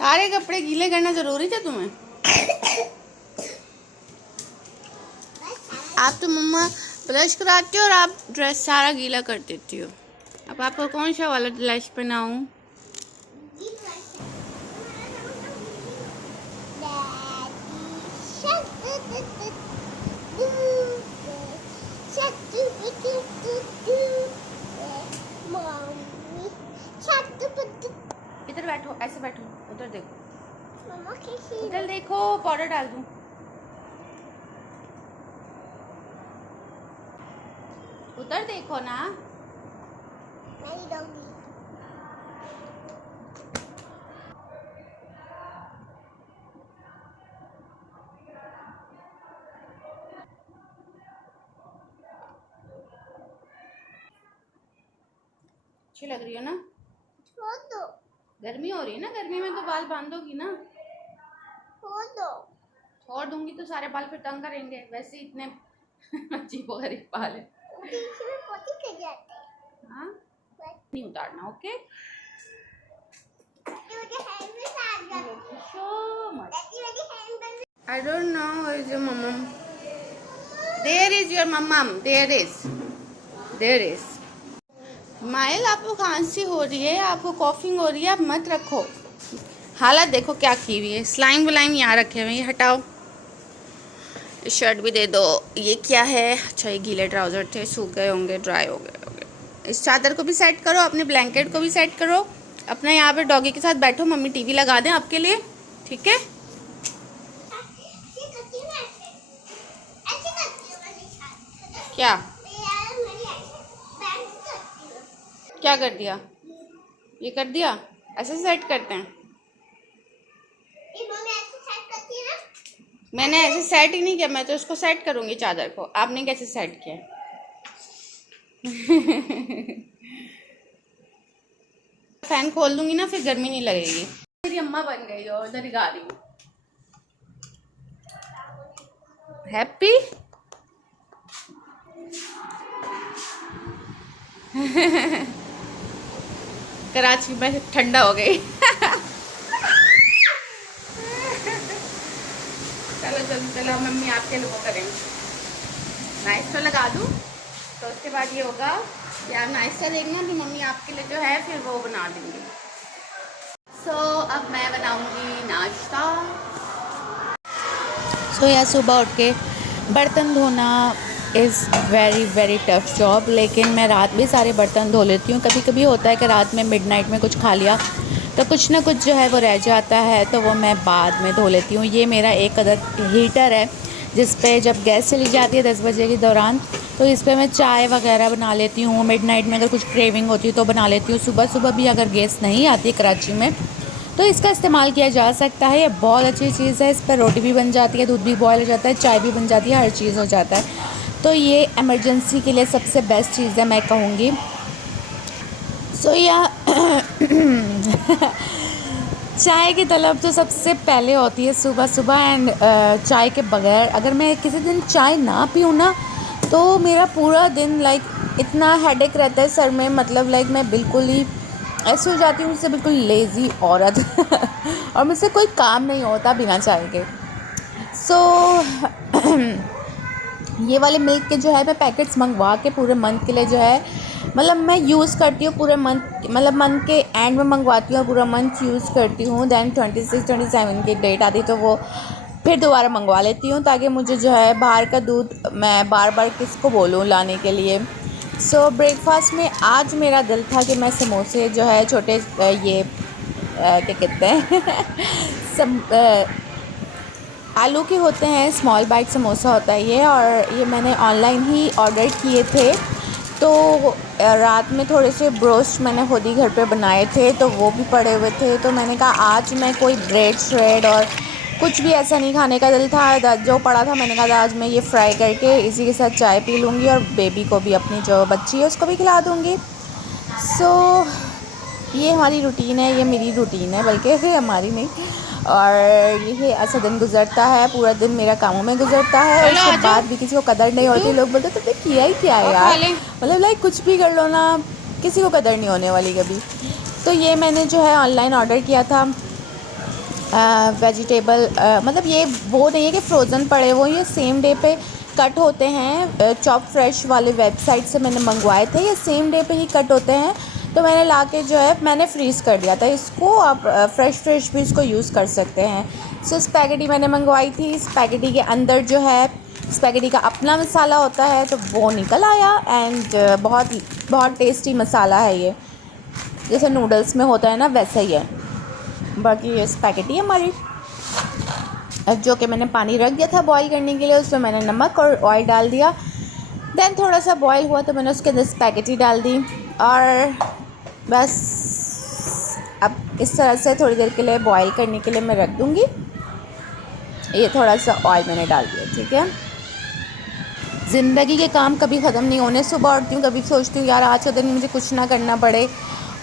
सारे कपड़े गीले करना जरूरी था तुम्हें? आप तो मम्मा ब्रश कराती हो और आप ड्रेस सारा गीला कर देती हो। अब आपको कौन सा वाला ड्रेस पहनाऊं? इधर बैठो, ऐसे बैठो, उधर देखो, उधर देखो, पाउडर डाल दूं। उधर देखो ना। नहीं दूंगी। अच्छी लग रही है ना? छोड़ दो। गर्मी हो रही है ना, गर्मी में तो बाल बांधोगी ना। छोड़ दो। छोड़ दूंगी तो सारे बाल फिर तंग करेंगे, वैसे ही इतने अजीब और गरीब बाल है। हाँ, नहीं उतारना, okay? I don't know where is your mom. There is your mom. There is. Mile, आपको खांसी हो रही है, आपको कॉफिंग हो रही है, आप मत रखो। हालत देखो क्या की हुई है, स्लाइम विलाइम यहाँ रखे हुए हैं, ये हटाओ। शर्ट भी दे दो। ये क्या है? अच्छा, ये गीले ट्राउज़र थे, सूख गए होंगे, ड्राई हो गए होंगे। इस चादर को भी सेट करो, अपने ब्लैंकेट को भी सेट करो। अपना यहाँ पे डॉगी के साथ बैठो, मम्मी टीवी लगा दें आपके लिए, ठीक है? क्या क्या कर दिया? ये कर दिया? ऐसे सेट करते हैं? मैंने ऐसे सेट ही नहीं किया, मैं तो इसको सेट करूंगी चादर को। आपने कैसे सेट किया? फैन खोल दूंगी ना, फिर गर्मी नहीं लगेगी। मेरी अम्मा बन गई और इधर ही गा रही हूँ। हैप्पी कराची में ठंडा हो गई। चलो चलो चलो, मम्मी आपके लिए वो करेंगे, नाइस तो लगा दूँ, तो उसके बाद ये होगा कि आप नाइस देंगे, फिर मम्मी आपके लिए जो है फिर वो बना देंगी। सो अब मैं बनाऊंगी नाश्ता। या सुबह उठ के बर्तन धोना is very very tough job, लेकिन मैं रात भी सारे बर्तन धो लेती हूँ। कभी कभी होता है कि रात में मिडनाइट में कुछ खा लिया तो कुछ ना कुछ जो है वो रह जाता है, तो वो मैं बाद में धो लेती हूँ। ये मेरा एक अदद हीटर है जिस पे जब गैस चली जाती है 10 बजे के दौरान, तो इस पे मैं चाय वगैरह बना लेती हूँ। मिडनाइट में अगर कुछ क्रेविंग होती है तो बना लेती हूँ। सुबह सुबह भी अगर गैस नहीं आती कराची में तो इसका इस्तेमाल किया जा सकता है। ये बहुत अच्छी चीज़ है, इस पर रोटी भी बन जाती है, दूध भी बॉयल हो जाता है, चाय भी बन जाती है, हर चीज़ हो जाता है। तो ये इमरजेंसी के लिए सबसे बेस्ट चीज़ है, मैं कहूँगी। या चाय की तलब तो सबसे पहले होती है सुबह सुबह, एंड चाय के बगैर अगर मैं किसी दिन चाय ना पीऊँ ना तो मेरा पूरा दिन इतना हेडेक रहता है सर में, मतलब मैं बिल्कुल ही ऐसे हो जाती हूँ, मुझसे बिल्कुल लेज़ी औरत और मुझसे कोई काम नहीं होता बिना चाय के। ये वाले मिल्क के जो है मैं पैकेट्स मंगवा के पूरे मंथ के लिए जो है, मतलब मैं यूज़ करती हूँ पूरे मंथ, मतलब मंथ के एंड में मंगवाती हूँ, पूरा मंथ यूज़ करती हूँ। दैन 26-27 की डेट आती तो वो फिर दोबारा मंगवा लेती हूँ, ताकि मुझे जो है बाहर का दूध मैं बार बार किसको बोलूँ लाने के लिए। ब्रेकफास्ट में आज मेरा दिल था कि मैं समोसे जो है छोटे ये क्या कहते हैं आलू के होते हैं, स्मॉल बाइट समोसा होता है ये, और ये मैंने ऑनलाइन ही ऑर्डर किए थे। तो रात में थोड़े से ब्रोस्ट मैंने खुद ही घर पे बनाए थे, तो वो भी पड़े हुए थे, तो मैंने कहा आज मैं कोई ब्रेड श्रेड और कुछ भी ऐसा नहीं खाने का दिल था, जो पड़ा था मैंने कहा आज मैं ये फ्राई करके इसी के साथ चाय पी लूँगी और बेबी को भी, अपनी जो बच्ची है उसको भी खिला दूँगी। ये हमारी रूटीन है, ये मेरी रूटीन है, बल्कि हमारी नहीं। और यही ऐसा दिन गुजरता है, पूरा दिन मेरा कामों में गुजरता है, और उसके बाद भी किसी को कदर नहीं होती। लोग बोलते तुमने किया ही क्या है यार, मतलब कुछ भी कर लो ना, किसी को कदर नहीं होने वाली कभी। तो ये मैंने जो है ऑनलाइन ऑर्डर किया था, वेजिटेबल, मतलब ये वो नहीं है कि फ़्रोज़न पड़े वो, ये सेम डे पे कट होते हैं। चॉप फ्रेश वाले वेबसाइट से मैंने मंगवाए थे, ये सेम डे पे ही कट होते हैं। तो मैंने लाके जो है मैंने फ्रीज़ कर दिया था इसको। आप फ्रेश भी इसको यूज़ कर सकते हैं। सो स्पैगेटी मैंने मंगवाई थी। स्पैगेटी के अंदर जो है स्पैगेटी का अपना मसाला होता है तो वो निकल आया, एंड बहुत टेस्टी मसाला है ये, जैसे नूडल्स में होता है ना वैसा ही है। बाकी ये स्पैगेटी हमारी, जो कि मैंने पानी रख दिया था बॉईल करने के लिए, उसमें मैंने नमक और ऑयल डाल दिया। देन थोड़ा सा बॉईल हुआ तो मैंने उसके अंदर स्पैगेटी डाल दी, और बस अब इस तरह से थोड़ी देर के लिए बॉईल करने के लिए मैं रख दूँगी। ये थोड़ा सा ऑयल मैंने डाल दिया, ठीक है। ज़िंदगी के काम कभी ख़त्म नहीं होने। सुबह उठती हूँ, कभी सोचती हूँ यार आज का दिन मुझे कुछ ना करना पड़े,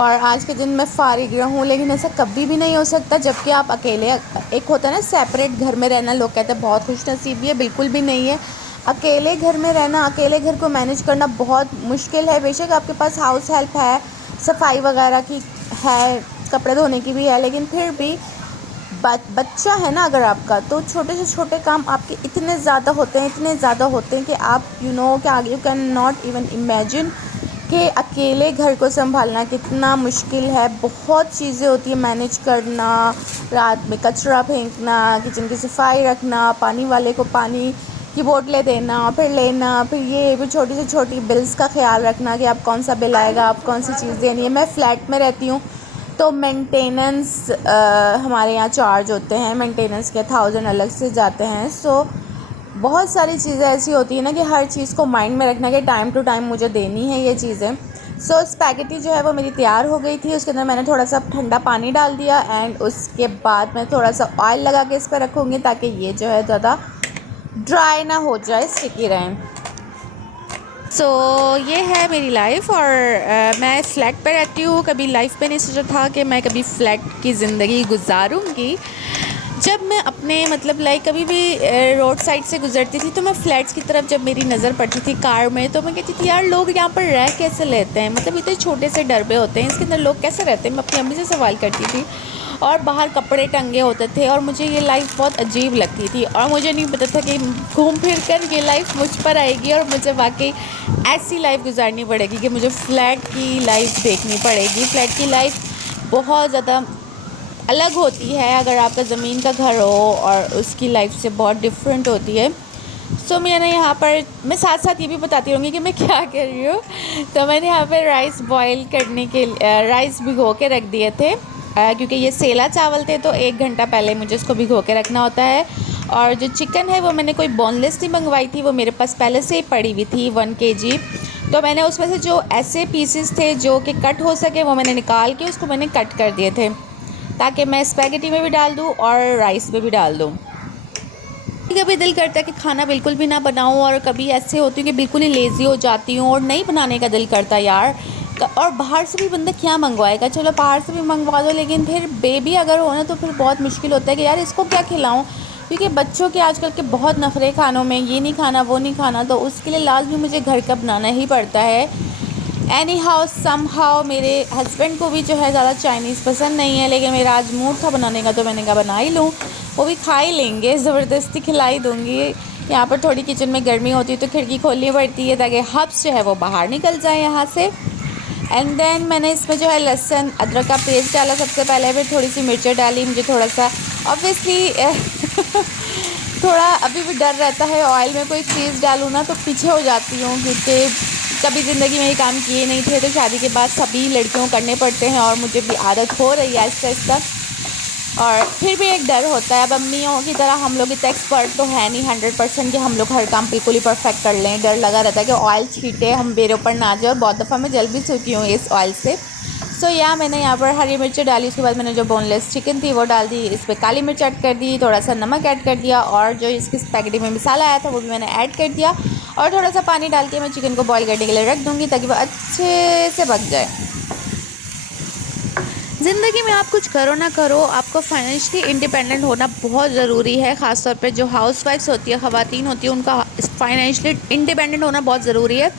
और आज के दिन मैं फ़ारिग रहूँ, लेकिन ऐसा कभी भी नहीं हो सकता जबकि आप अकेले, एक होता है ना सेपरेट घर में रहना, लोग कहते हैं बहुत खुशनसीबी है, बिल्कुल भी नहीं है। अकेले घर में रहना, अकेले घर को मैनेज करना बहुत मुश्किल है। बेशक आपके पास हाउस हेल्प है, सफाई वगैरह की है, कपड़े धोने की भी है, लेकिन फिर भी बच्चा है ना अगर आपका, तो छोटे से छोटे काम आपके इतने ज़्यादा होते हैं कि आप you can not even imagine कि अकेले घर को संभालना कितना मुश्किल है। बहुत चीज़ें होती है मैनेज करना, रात में कचरा फेंकना, किचन की सफाई रखना, पानी वाले को पानी की बोतलें देना, फिर लेना, फिर छोटी से छोटी बिल्स का ख्याल रखना कि आप कौन सा बिल आएगा, आप कौन सी चीज़ देनी है। मैं फ़्लैट में रहती हूँ तो मेंटेनेंस हमारे यहाँ चार्ज होते हैं, मेंटेनेंस के 1000 अलग से जाते हैं। सो बहुत सारी चीज़ें ऐसी होती है ना कि हर चीज़ को माइंड में रखना कि टाइम टू टाइम मुझे देनी है ये चीज़ें। सो स्पैगेटी जो है वो मेरी तैयार हो गई थी। उसके अंदर मैंने थोड़ा सा ठंडा पानी डाल दिया, एंड उसके बाद मैं थोड़ा सा ऑयल लगा के इस पर रखूँगी ताकि ये जो है ज़्यादा ड्राई ना हो जाए, स्टिकी रहें। सो ये है मेरी लाइफ, और मैं फ़्लैट पे रहती हूँ। कभी लाइफ पे नहीं सोचा था कि मैं कभी फ़्लैट की ज़िंदगी गुजारूँगी। जब मैं अपने मतलब कभी भी रोड साइड से गुज़रती थी तो मैं फ़्लैट्स की तरफ जब मेरी नज़र पड़ती थी कार में, तो मैं कहती थी यार लोग यहाँ पर रह कैसे लेते हैं, मतलब इतने छोटे से डरबे होते हैं, इसके अंदर लोग कैसे रहते हैं। मैं अपनी अम्मी से सवाल करती थी, और बाहर कपड़े टंगे होते थे, और मुझे ये लाइफ बहुत अजीब लगती थी, और मुझे नहीं पता था कि घूम फिर कर ये लाइफ मुझ पर आएगी, और मुझे वाकई ऐसी लाइफ गुजारनी पड़ेगी कि मुझे फ़्लैट की लाइफ देखनी पड़ेगी। फ़्लैट की लाइफ बहुत ज़्यादा अलग होती है, अगर आपका ज़मीन का घर हो, और उसकी लाइफ से बहुत डिफरेंट होती है। सो मैंने यहाँ पर, मैं साथ साथ ये भी बताती रहूँगी कि मैं क्या कर रही हूँ। तो मैंने यहाँ पर राइस बॉईल करने के राइस भिगो के रख दिए थे, क्योंकि ये सेला चावल थे तो 1 घंटा पहले मुझे इसको भिगो के रखना होता है। और जो चिकन है वो मैंने कोई बोनलेस नहीं मंगवाई थी, वो मेरे पास पहले से ही पड़ी हुई थी 1 kg। तो मैंने उसमें से जो ऐसे पीसेस थे जो कि कट हो सके वो मैंने निकाल के उसको मैंने कट कर दिए थे, ताकि मैं स्पैगेटी में भी डाल दूँ और राइस में भी डाल दूँ। कभी दिल करता है कि खाना बिल्कुल भी ना बनाऊँ, और कभी ऐसे होती हूँ कि बिल्कुल ही लेज़ी हो जाती हूँ और नहीं बनाने का दिल करता यार। और बाहर से भी बंदा क्या मंगवाएगा, चलो बाहर से भी मंगवा दो, लेकिन फिर बेबी अगर हो ना तो फिर बहुत मुश्किल होता है कि यार इसको क्या खिलाऊँ, क्योंकि बच्चों के आजकल के बहुत नखरे खानों में, ये नहीं खाना वो नहीं खाना, तो उसके लिए लाजमी मुझे घर का बनाना ही पड़ता है। एनी हाउ सम हाउ मेरे हस्बैंड को भी जो है ज़्यादा चाइनीज़ पसंद नहीं है, लेकिन मेरा आज मूड था बनाने का तो मैंने कहा बना ही लूँ, वो भी खा ही लेंगे, ज़बरदस्ती खिलाई दूँगी। यहाँ पर थोड़ी किचन में गर्मी होती है तो खिड़की खोलनी पड़ती है ताकि हब्स जो है वो बाहर निकल जाए यहाँ से। एंड देन मैंने इसमें जो है लहसुन अदरक का पेस्ट डाला सबसे पहले, फिर थोड़ी सी मिर्चें डाली। मुझे थोड़ा सा ऑब्वियसली थोड़ा अभी भी डर रहता है, ऑयल में कोई चीज़ डालूँ ना तो पीछे हो जाती हूँ, क्योंकि कभी ज़िंदगी में ये काम किए नहीं थे, तो शादी के बाद सभी लड़कियों को करने पड़ते हैं, और मुझे भी आदत हो रही है आहिस्ता आहिस्ता। और फिर भी एक डर होता है, अब अम्मियों की तरह हम लोग इतना एक्सपर्ट तो है नहीं 100% कि हम लोग हर काम बिल्कुल ही परफेक्ट कर लें। डर लगा रहता है कि ऑयल छीटे हम मेरे ऊपर ना जाए, और बहुत दफ़ा मैं जल भी चुकी हूँ इस ऑयल से। सो मैंने यहाँ पर हरी मिर्चें डाली, उसके बाद मैंने जो बोनलेस चिकन थी वो डाल दी, इस पर काली मिर्च ऐड कर दी, थोड़ा सा नमक ऐड कर दिया, और जो इसकी स्पैगेटी में मसाला आया था वो भी मैंने ऐड कर दिया, और थोड़ा सा पानी डाल के मैं चिकन को बॉईल करने के लिए रख दूँगी ताकि वो अच्छे से पक जाए। ज़िंदगी में आप कुछ करो ना करो, आपको फाइनेंशियली इंडिपेंडेंट होना बहुत ज़रूरी है। ख़ासतौर पे जो हाउसवाइफ्स होती है, ख़वातीन होती है, उनका फाइनेंशियली इंडिपेंडेंट होना बहुत ज़रूरी है।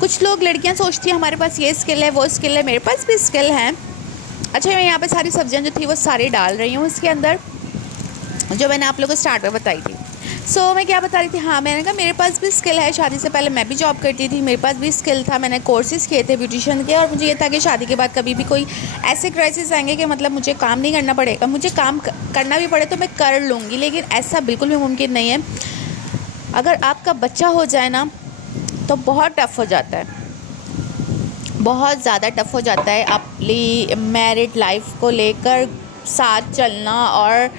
कुछ लोग लड़कियां सोचती हैं हमारे पास ये स्किल है वो स्किल है, मेरे पास भी स्किल है, अच्छा, मैं यहाँ पे सारी सब्जियाँ जो थी वो सारी डाल रही हूँ इसके अंदर, जो मैंने आप लोगों को स्टार्ट में बताई थी। मैं क्या बता रही थी, हाँ मैंने कहा मेरे पास भी स्किल है, शादी से पहले मैं भी जॉब करती थी, मेरे पास भी स्किल था, मैंने कोर्सेज़ किए थे ब्यूटिशियन के, और मुझे ये था कि शादी के बाद कभी भी कोई ऐसे क्राइसिस आएंगे कि मतलब मुझे काम नहीं करना पड़ेगा, मुझे काम करना भी पड़े तो मैं कर लूँगी, लेकिन ऐसा बिल्कुल भी मुमकिन नहीं है। अगर आपका बच्चा हो जाए ना तो बहुत टफ़ हो जाता है, बहुत ज़्यादा टफ़ हो जाता है अपनी मैरिड लाइफ को लेकर साथ चलना, और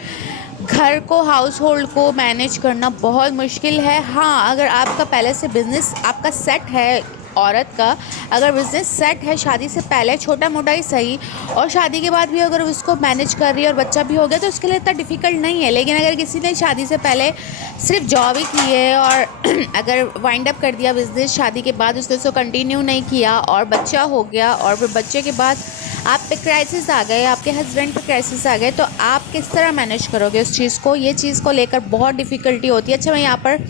घर को, हाउस होल्ड को मैनेज करना बहुत मुश्किल है। हाँ, अगर आपका पहले से बिज़नेस आपका सेट है, औरत का अगर बिज़नेस सेट है शादी से पहले, छोटा मोटा ही सही, और शादी के बाद भी अगर उसको मैनेज कर रही है और बच्चा भी हो गया तो उसके लिए इतना डिफ़िकल्ट नहीं है। लेकिन अगर किसी ने शादी से पहले सिर्फ जॉब ही की है और अगर वाइंड अप कर दिया बिज़नेस, शादी के बाद उसने उसको कंटिन्यू नहीं किया और बच्चा हो गया, और फिर बच्चे के बाद आप पे क्राइसिस आ गए, आपके हस्बैंड पे क्राइसिस आ गए, तो आप किस तरह मैनेज करोगे उस चीज़ को? ये चीज़ को लेकर बहुत डिफ़िकल्टी होती है। अच्छा, मैं यहाँ पर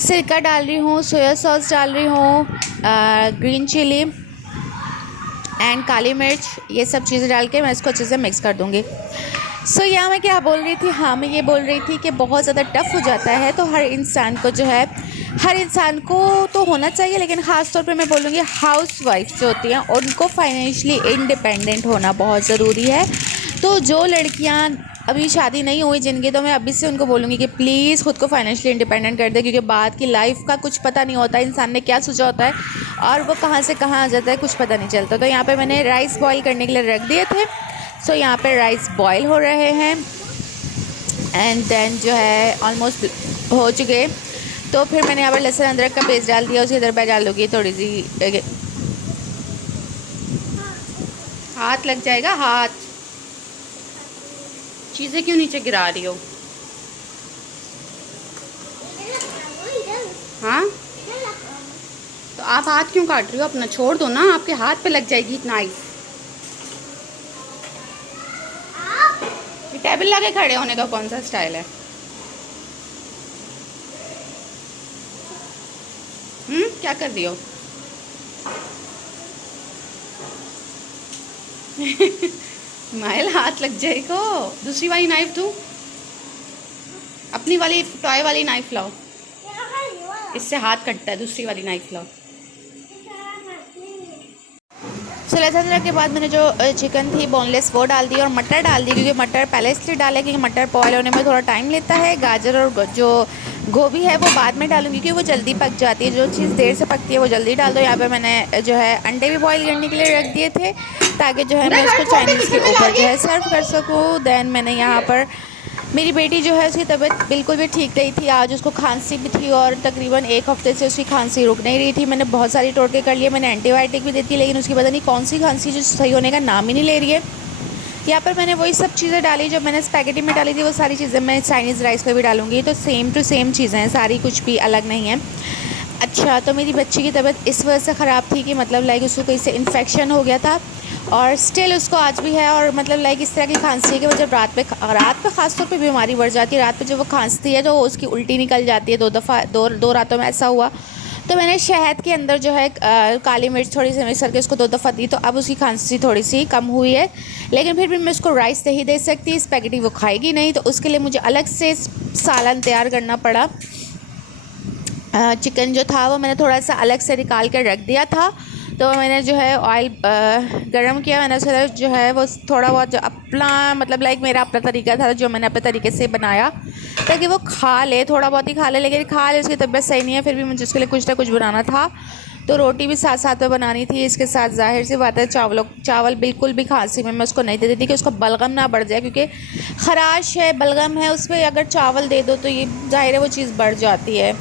सिरका डाल रही हूँ, सोया सॉस डाल रही हूँ, ग्रीन चिली एंड काली मिर्च, ये सब चीज़ें डाल के मैं इसको अच्छे से मिक्स कर दूँगी। यहाँ मैं क्या बोल रही थी, हाँ मैं ये बोल रही थी कि बहुत ज़्यादा टफ़ हो जाता है, तो हर इंसान को जो है, हर इंसान को तो होना चाहिए, लेकिन ख़ास तौर पे मैं बोलूँगी हाउसवाइफ जो होती हैं उनको फाइनेंशियली इंडिपेंडेंट होना बहुत ज़रूरी है। तो जो लड़कियाँ अभी शादी नहीं हुई जिनकी, तो मैं अभी से उनको बोलूँगी कि प्लीज़ ख़ुद को फाइनेंशियली इंडिपेंडेंट कर दे, क्योंकि बाद की लाइफ का कुछ पता नहीं होता, इंसान ने क्या सोचा होता है और वो कहाँ से कहाँ आ जाता है, कुछ पता नहीं चलता। तो यहाँ पे मैंने राइस बॉईल करने के लिए रख दिए थे। यहाँ पे राइस बॉईल हो रहे हैं एंड देन जो है ऑलमोस्ट हो चुके। तो फिर मैंने यहाँ पर लहसुन अदरक का पेस्ट डाल दिया, उसके इधर मैं डाल दूँगी थोड़ी सी, हाथ लग जाएगा, हाथ। चीज़ें क्यों नीचे गिरा रही हो? हाँ, तो आप हाथ क्यों काट रही हो अपना? छोड़ दो ना, आपके हाथ पे लग जाएगी नाइफ। ये टेबल लगे खड़े होने का कौन सा स्टाइल है? क्या कर रही हो? माइल हाथ लग जाएगा। दूसरी वाली नाइफ दूँ? अपनी वाली टॉय वाली नाइफ लाओ, इससे हाथ कटता है। दूसरी वाली नाइफ लाओ। लहसुन अदरक के बाद मैंने जो चिकन थी बोनलेस वो डाल दी, और मटर डाल दी, क्योंकि मटर पहले इसलिए डाला क्योंकि मटर बॉयल होने में थोड़ा टाइम लेता है। गाजर और जो गोभी है वो बाद में डालूंगी क्योंकि वो जल्दी पक जाती है, जो चीज़ देर से पकती है वो जल्दी डाल दो। यहाँ पे मैंने जो है अंडे भी बॉईल करने के लिए रख दिए थे ताकि जो है मैं उसको चाइनीज़ के ऊपर जो है सर्व कर सकूँ। देन मैंने यहाँ पर, मेरी बेटी जो है उसकी तबीयत बिल्कुल भी ठीक नहीं थी, आज उसको खांसी भी थी और तकरीबन 1 हफ्ते से उसकी खांसी रुक नहीं रही थी। मैंने बहुत सारी टोटके कर लिए, मैंने एंटीबायोटिक भी दी थी, लेकिन उसकी पता नहीं कौन सी खांसी जो सही होने का नाम ही नहीं ले रही है। यहाँ पर मैंने वही सब चीज़ें डाली जो मैंने स्पैगेटी में डाली थी, वो सारी चीज़ें मैं चाइनीज़ राइस पे भी डालूंगी, तो सेम टू सेम चीज़ें हैं सारी, कुछ भी अलग नहीं है। अच्छा, तो मेरी बच्ची की तबीयत इस वजह से ख़राब थी कि मतलब लाइक उसको कहीं से इन्फेक्शन हो गया था और स्टिल उसको आज भी है, और मतलब लाइक इस तरह की खांसी है कि वो जब रात पे ख़ास तौर पे बीमारी बढ़ जाती है। रात पे जब वो खांसती है तो उसकी उल्टी निकल जाती है, 2 दफ़ा दो रातों में ऐसा हुआ। तो मैंने शहद के अंदर जो है काली मिर्च थोड़ी सी मिक्स करके उसको 2 दफ़ा दी, तो अब उसकी खांसी थोड़ी सी कम हुई है। लेकिन फिर भी मैं उसको राइस नहीं दे सकती, स्पैगेटी वो खाएगी नहीं, तो उसके लिए मुझे अलग से सालन तैयार करना पड़ा। चिकन जो था वो मैंने थोड़ा सा अलग से निकाल कर रख दिया था, तो मैंने जो है ऑयल गरम किया, मैंने उसके जो है वो थोड़ा बहुत जो अपना मतलब लाइक मेरा अपना तरीका था जो मैंने अपने तरीके से बनाया ताकि वो खा ले, थोड़ा बहुत ही खा ले, लेकिन खा ले, उसकी तबीयत सही नहीं है, फिर भी मुझे उसके लिए कुछ ना कुछ बनाना था। तो रोटी भी साथ साथ में बनानी थी, इसके साथ जाहिर सी बात है चावल बिल्कुल भी खांसी में मैं उसको नहीं दे देती कि उसको बलगम ना बढ़ जाए, क्योंकि ख़राश है, बलगम है, उस पर अगर चावल दे दो तो ये जाहिर है वो चीज़ बढ़ जाती है।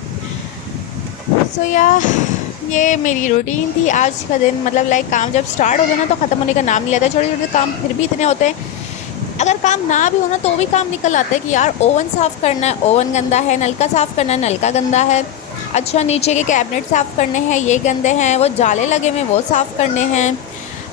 ये मेरी रूटीन थी आज का दिन। मतलब लाइक काम जब स्टार्ट हो गया ना तो ख़त्म होने का नाम नहीं लेता, छोटे छोटे काम फिर भी इतने होते हैं, अगर काम ना भी होना तो भी काम निकल आता है कि यार ओवन साफ़ करना है, ओवन गंदा है, नलका साफ़ करना है, नलका गंदा है, अच्छा नीचे के कैबिनेट साफ़ करने हैं, ये गंदे हैं, वो जाले लगे हुए वो साफ़ करने हैं,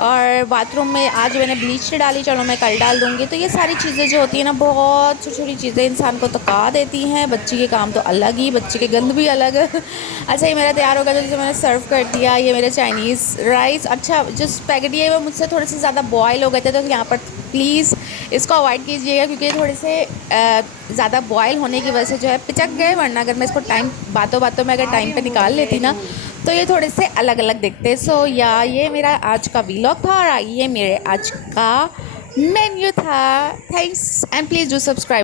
और बाथरूम में आज मैंने ब्लीच डाली, चलो मैं कल डाल दूँगी। तो ये सारी चीज़ें जो होती है ना, बहुत छोटी छोटी चीज़ें इंसान को थका देती हैं। बच्ची के काम तो अलग ही, बच्चे के गंद भी अलग। अच्छा ये मेरा तैयार हो गया, जैसे मैंने सर्व कर दिया। ये मेरे चाइनीज़ राइस, अच्छा जो स्पैगेटी है वो मुझसे थोड़े से ज़्यादा बॉयल हो गए थे, तो यहाँ पर प्लीज़ इसको अवॉइड कीजिएगा, क्योंकि थोड़े से ज़्यादा बॉयल होने की वजह से जो है पिचक गए। वरना अगर मैं इसको टाइम बातों बातों में अगर टाइम पे निकाल लेती ना, तो ये थोड़े से अलग अलग दिखते। सो या ये मेरा आज का व्लॉग था, और ये मेरे आज का मेन्यू था। Thanks and please do subscribe.